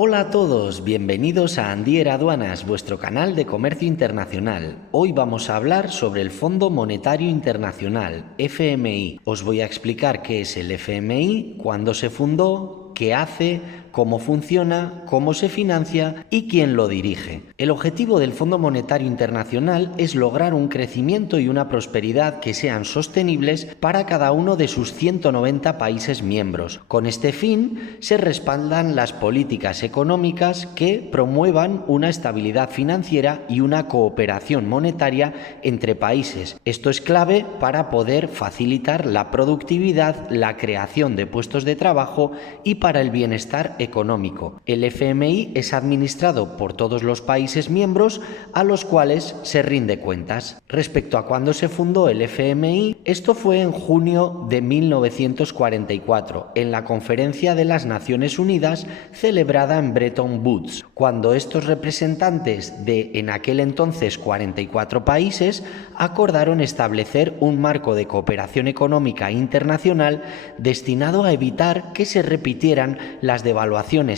Hola a todos, bienvenidos a Andier Aduanas, vuestro canal de comercio internacional. Hoy vamos a hablar sobre el Fondo Monetario Internacional, FMI. Os voy a explicar qué es el FMI, cuándo se fundó, qué hace, cómo funciona, cómo se financia y quién lo dirige. El objetivo del Fondo Monetario Internacional es lograr un crecimiento y una prosperidad que sean sostenibles para cada uno de sus 190 países miembros. Con este fin, se respaldan las políticas económicas que promuevan una estabilidad financiera y una cooperación monetaria entre países. Esto es clave para poder facilitar la productividad, la creación de puestos de trabajo y para el bienestar económico. El FMI es administrado por todos los países miembros a los cuales se rinde cuentas. Respecto a cuándo se fundó el FMI, esto fue en junio de 1944, en la Conferencia de las Naciones Unidas celebrada en Bretton Woods, cuando estos representantes de en aquel entonces 44 países acordaron establecer un marco de cooperación económica internacional destinado a evitar que se repitieran las devaluaciones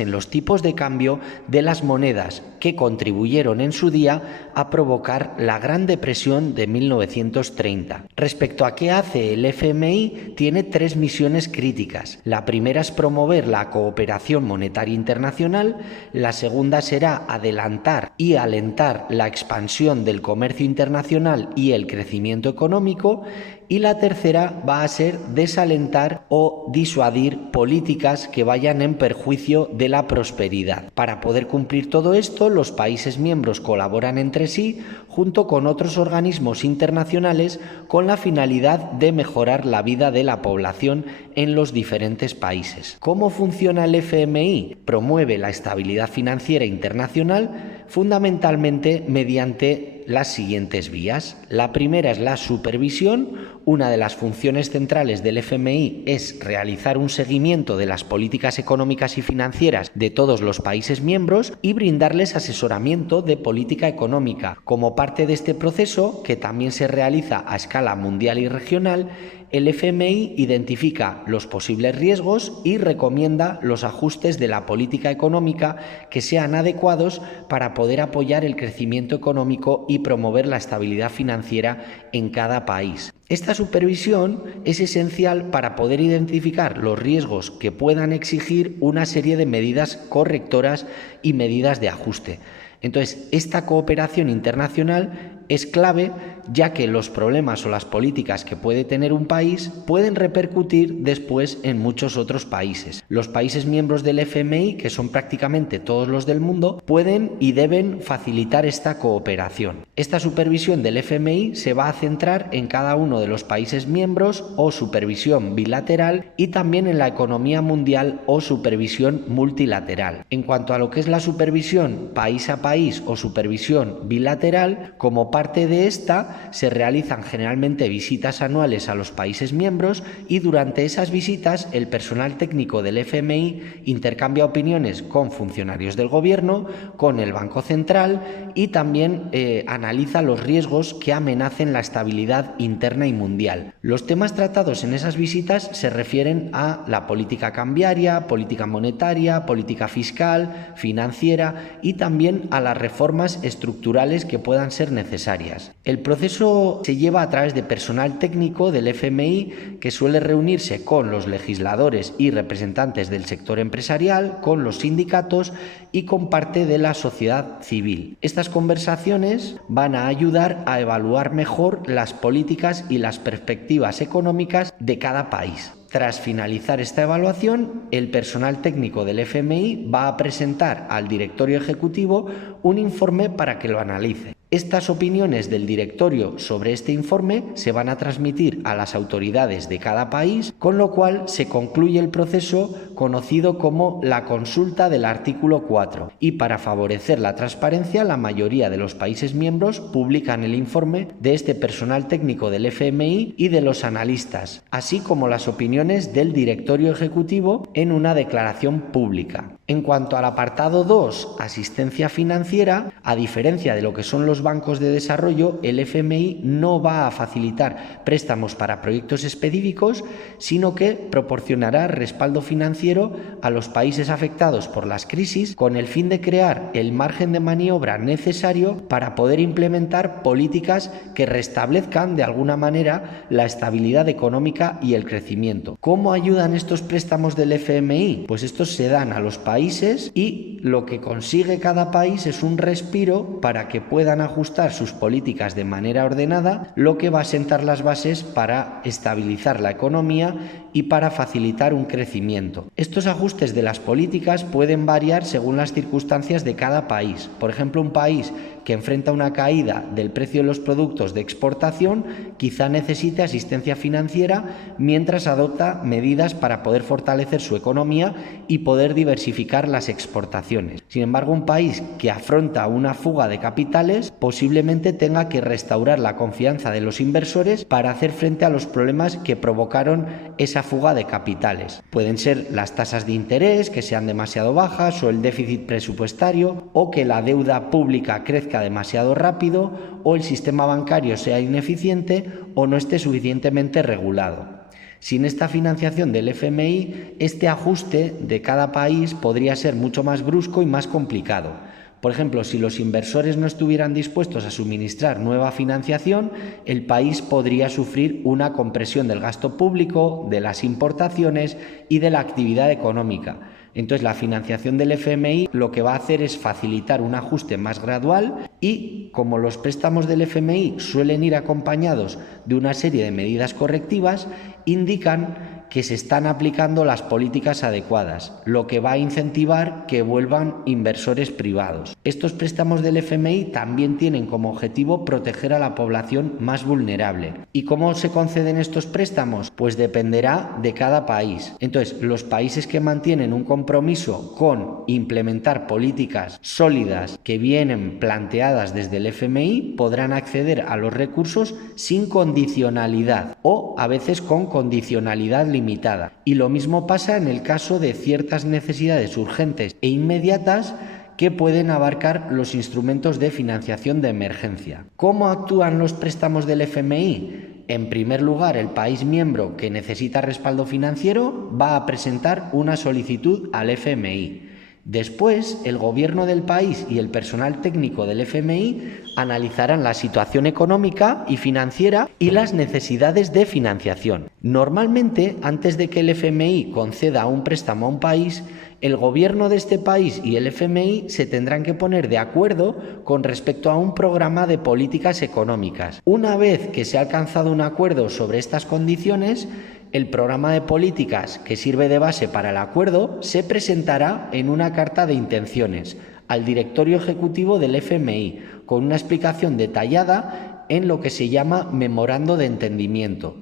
en los tipos de cambio de las monedas que contribuyeron en su día a provocar la Gran Depresión de 1930. Respecto a qué hace el FMI, tiene tres misiones críticas. La primera es promover la cooperación monetaria internacional, la segunda será adelantar y alentar la expansión del comercio internacional y el crecimiento económico, y la tercera va a ser desalentar o disuadir políticas que vayan en perjuicio de la prosperidad. Para poder cumplir todo esto, los países miembros colaboran entre sí junto con otros organismos internacionales con la finalidad de mejorar la vida de la población en los diferentes países. ¿Cómo funciona el FMI? Promueve la estabilidad financiera internacional fundamentalmente mediante las siguientes vías. La primera es la supervisión. Una de las funciones centrales del FMI es realizar un seguimiento de las políticas económicas y financieras de todos los países miembros y brindarles asesoramiento de política económica. Como parte de este proceso, que también se realiza a escala mundial y regional, el FMI identifica los posibles riesgos y recomienda los ajustes de la política económica que sean adecuados para poder apoyar el crecimiento económico y promover la estabilidad financiera en cada país. Esta supervisión es esencial para poder identificar los riesgos que puedan exigir una serie de medidas correctoras y medidas de ajuste. Entonces, esta cooperación internacional es clave, ya que los problemas o las políticas que puede tener un país pueden repercutir después en muchos otros países. Los países miembros del FMI, que son prácticamente todos los del mundo, pueden y deben facilitar esta cooperación. Esta supervisión del FMI se va a centrar en cada uno de los países miembros o supervisión bilateral y también en la economía mundial o supervisión multilateral. En cuanto a lo que es la supervisión país a país o supervisión bilateral, como parte de esta se realizan generalmente visitas anuales a los países miembros y durante esas visitas el personal técnico del FMI intercambia opiniones con funcionarios del gobierno, con el Banco Central y también analiza los riesgos que amenacen la estabilidad interna y mundial. Los temas tratados en esas visitas se refieren a la política cambiaria, política monetaria, política fiscal, financiera y también a las reformas estructurales que puedan ser necesarias. El proceso se lleva a través de personal técnico del FMI que suele reunirse con los legisladores y representantes del sector empresarial, con los sindicatos y con parte de la sociedad civil. Estas conversaciones van a ayudar a evaluar mejor las políticas y las perspectivas económicas de cada país. Tras finalizar esta evaluación, el personal técnico del FMI va a presentar al directorio ejecutivo un informe para que lo analice. Estas opiniones del directorio sobre este informe se van a transmitir a las autoridades de cada país, con lo cual se concluye el proceso conocido como la consulta del artículo 4. Y para favorecer la transparencia, la mayoría de los países miembros publican el informe de este personal técnico del FMI y de los analistas, así como las opiniones del directorio ejecutivo en una declaración pública. En cuanto al apartado 2, asistencia financiera, a diferencia de lo que son los otros bancos de desarrollo, el FMI no va a facilitar préstamos para proyectos específicos, sino que proporcionará respaldo financiero a los países afectados por las crisis con el fin de crear el margen de maniobra necesario para poder implementar políticas que restablezcan de alguna manera la estabilidad económica y el crecimiento. ¿Cómo ayudan estos préstamos del FMI? Pues estos se dan a los países y lo que consigue cada país es un respiro para que puedan ajustar sus políticas de manera ordenada, lo que va a sentar las bases para estabilizar la economía y para facilitar un crecimiento. Estos ajustes de las políticas pueden variar según las circunstancias de cada país. Por ejemplo, un país que enfrenta una caída del precio de los productos de exportación quizá necesite asistencia financiera mientras adopta medidas para poder fortalecer su economía y poder diversificar las exportaciones. Sin embargo, un país que afronta una fuga de capitales posiblemente tenga que restaurar la confianza de los inversores para hacer frente a los problemas que provocaron esa fuga de capitales. Pueden ser las tasas de interés que sean demasiado bajas o el déficit presupuestario o que la deuda pública crezca demasiado rápido o el sistema bancario sea ineficiente o no esté suficientemente regulado. Sin esta financiación del FMI, este ajuste de cada país podría ser mucho más brusco y más complicado. Por ejemplo, si los inversores no estuvieran dispuestos a suministrar nueva financiación, el país podría sufrir una compresión del gasto público, de las importaciones y de la actividad económica. Entonces, la financiación del FMI lo que va a hacer es facilitar un ajuste más gradual y, como los préstamos del FMI suelen ir acompañados de una serie de medidas correctivas, indican que se están aplicando las políticas adecuadas, lo que va a incentivar que vuelvan inversores privados. Estos préstamos del FMI también tienen como objetivo proteger a la población más vulnerable. ¿Y cómo se conceden estos préstamos? Pues dependerá de cada país. Entonces, los países que mantienen un compromiso con implementar políticas sólidas que vienen planteadas desde el FMI podrán acceder a los recursos sin condicionalidad o a veces con condicionalidad limitada. Y lo mismo pasa en el caso de ciertas necesidades urgentes e inmediatas que pueden abarcar los instrumentos de financiación de emergencia. ¿Cómo actúan los préstamos del FMI? En primer lugar, el país miembro que necesita respaldo financiero va a presentar una solicitud al FMI. Después, el gobierno del país y el personal técnico del FMI analizarán la situación económica y financiera y las necesidades de financiación. Normalmente, antes de que el FMI conceda un préstamo a un país, el gobierno de este país y el FMI se tendrán que poner de acuerdo con respecto a un programa de políticas económicas. Una vez que se ha alcanzado un acuerdo sobre estas condiciones, el programa de políticas que sirve de base para el acuerdo se presentará en una carta de intenciones al directorio ejecutivo del FMI con una explicación detallada en lo que se llama memorando de entendimiento.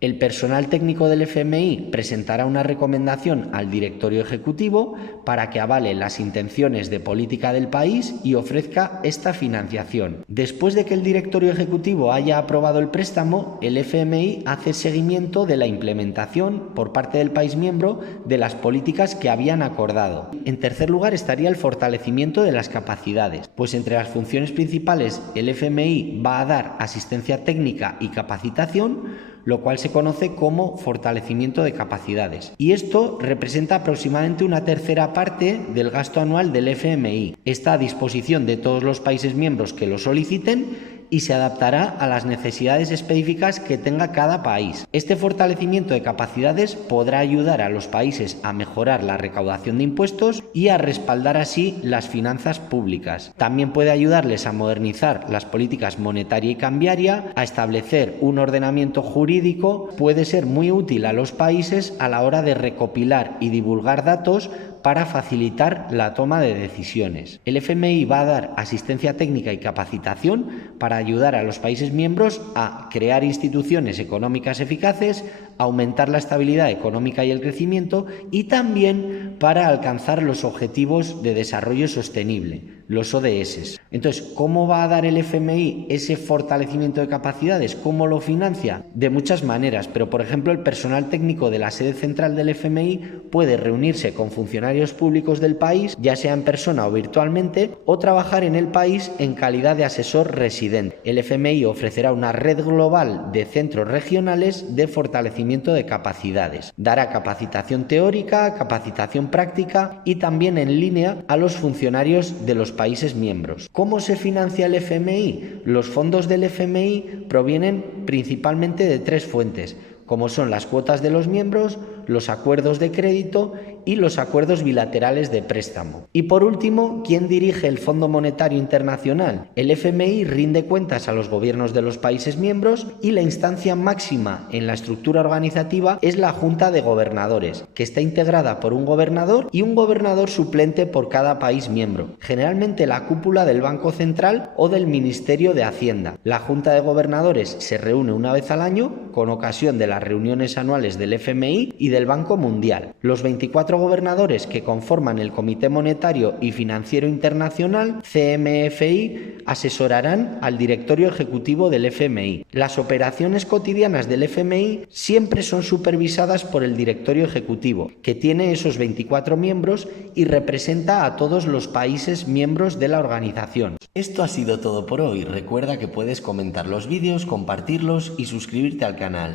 El personal técnico del FMI presentará una recomendación al directorio ejecutivo para que avale las intenciones de política del país y ofrezca esta financiación. Después de que el directorio ejecutivo haya aprobado el préstamo, el FMI hace seguimiento de la implementación por parte del país miembro de las políticas que habían acordado. En tercer lugar estaría el fortalecimiento de las capacidades, pues entre las funciones principales el FMI va a dar asistencia técnica y capacitación, lo cual se conoce como fortalecimiento de capacidades. Y esto representa aproximadamente una tercera parte del gasto anual del FMI. Está a disposición de todos los países miembros que lo soliciten y se adaptará a las necesidades específicas que tenga cada país. Este fortalecimiento de capacidades podrá ayudar a los países a mejorar la recaudación de impuestos y a respaldar así las finanzas públicas. También puede ayudarles a modernizar las políticas monetaria y cambiaria, a establecer un ordenamiento jurídico. Puede ser muy útil a los países a la hora de recopilar y divulgar datos para facilitar la toma de decisiones. El FMI va a dar asistencia técnica y capacitación para ayudar a los países miembros a crear instituciones económicas eficaces, aumentar la estabilidad económica y el crecimiento y también para alcanzar los Objetivos de Desarrollo Sostenible, los ODS. Entonces, ¿cómo va a dar el FMI ese fortalecimiento de capacidades? ¿Cómo lo financia? De muchas maneras, pero por ejemplo el personal técnico de la sede central del FMI puede reunirse con funcionarios públicos del país, ya sea en persona o virtualmente, o trabajar en el país en calidad de asesor residente. El FMI ofrecerá una red global de centros regionales de fortalecimiento de capacidades. Dará capacitación teórica, capacitación práctica y también en línea a los funcionarios de los países miembros. ¿Cómo se financia el FMI? Los fondos del FMI provienen principalmente de tres fuentes, como son las cuotas de los miembros, los acuerdos de crédito y los acuerdos bilaterales de préstamo. Y por último, ¿quién dirige el Fondo Monetario Internacional? El FMI rinde cuentas a los gobiernos de los países miembros y la instancia máxima en la estructura organizativa es la Junta de Gobernadores, que está integrada por un gobernador y un gobernador suplente por cada país miembro, generalmente la cúpula del Banco Central o del Ministerio de Hacienda. La Junta de Gobernadores se reúne una vez al año con ocasión de las reuniones anuales del FMI y del Banco Mundial. Los 24 gobernadores que conforman el Comité Monetario y Financiero Internacional, CMFI, asesorarán al directorio ejecutivo del FMI. Las operaciones cotidianas del FMI siempre son supervisadas por el directorio ejecutivo, que tiene esos 24 miembros y representa a todos los países miembros de la organización. Esto ha sido todo por hoy. Recuerda que puedes comentar los vídeos, compartirlos y suscribirte al canal.